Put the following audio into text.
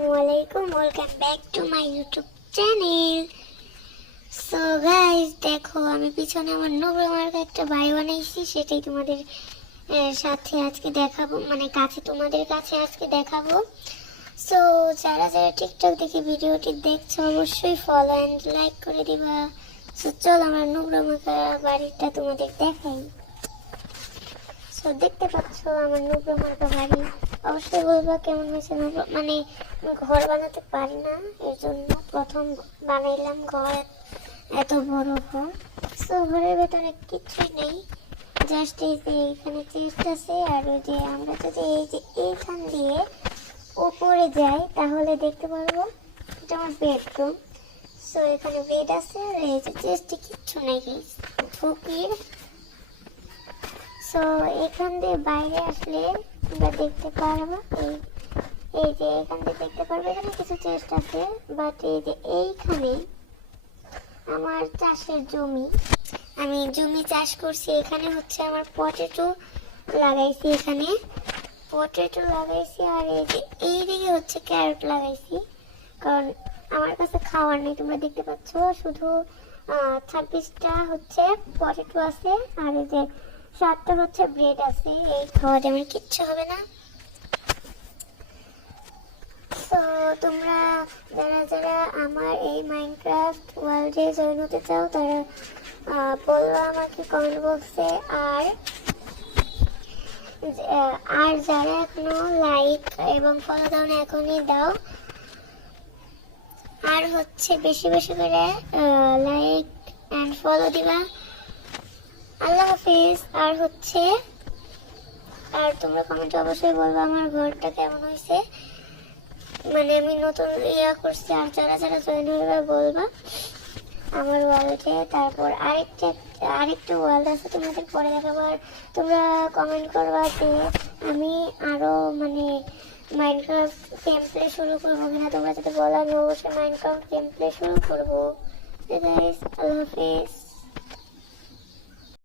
আসসালামুয়ালাইকুম, welcome back to my YouTube channel. So guys, দেখো আমি পিছনে আমার নোংরা একটা বাড়ি বানাইছি, সেটাই তোমাদের সাথে আজকে দেখাবো, মানে তোমাদের কাছে আজকে দেখাবো। সো যারা যারা টিকটক দেখে ভিডিওটি দেখছো অবশ্যই ফলো অ্যান্ড লাইক করে দিবা। সো চল আমার নোংরা বাড়িটা তোমাদের দেখাই। সো দেখতে পাচ্ছ আমার নোংরা বাড়ি। অবশ্যই বলবা কেমন হয়েছে। মানে ঘর বানাতে পারি না, এর জন্য প্রথম বানাইলাম ঘর, এত বড় ঘর। সো ঘরের ভেতরে কিছুই নেই, জাস্ট এই যে এখানে চেস্ট আছে, আর ওই যে আমরা যদি এই যে এইখান দিয়ে উপরে যাই তাহলে দেখতে পারবো এটা আমার বেডরুম। সো এখানে বেড আছে, আর এই যে চেস্টে কিচ্ছু নেই, ফকির। সো এখান দিয়ে বাইরে আসলে তোমরা দেখতে পারবে, এই যে এখান দিয়ে দেখতে পারবে এখানে কিছু চেস্ট আছে, বাট এই যে এইখানে আমার চাষের জমি, আমি জমি চাষ করছি। এখানে হচ্ছে আমার পটেটো লাগাইছি, এখানে পটেটো লাগাইছি, আর এই যে এইদিকে হচ্ছে ক্যারট লাগাইছি, কারণ আমার কাছে খাওয়ার নেই। তোমরা দেখতে পাচ্ছ শুধু 26টা হচ্ছে পটেটো আছে, আর এই যে 7টা হচ্ছে ব্রেড আছে। এই খাওয়া আমার কিচ্ছু হবে না। তো তোমরা যারা যারা আমার এই মাইনক্রাফট ওয়ার্ল্ডে জয়েন হতে চাও তারা বলবো আমাকে কমেন্ট বক্সে। আর যারা এখনো লাইক এবং ফলো দাও না, এখনই দাও। আর হচ্ছে বেশি বেশি করে লাইক অ্যান্ড ফলো দিবা। আল্লাহ হাফিজ। আর তোমরা কমেন্টে অবশ্যই বলবো আমার ঘরটা কেমন হয়েছে, মানে আমি নতুন করছি। আর যারা যারা জয়েন হবে বলবা আমার ওয়ার্ল্ডে। তারপর আরেকটা ওয়ার্ল্ড আছে, তোমাদের পরে দেখাবো। আর তোমরা কমেন্ট করবা যে আমি আরো মানে মাইনক্রাফট গেম প্লে শুরু করবো কিনা। তোমরা যদি বলো আমি অবশ্যই মাইনক্রাফট গেম প্লে শুরু করবো। আল্লাহ হাফিজ।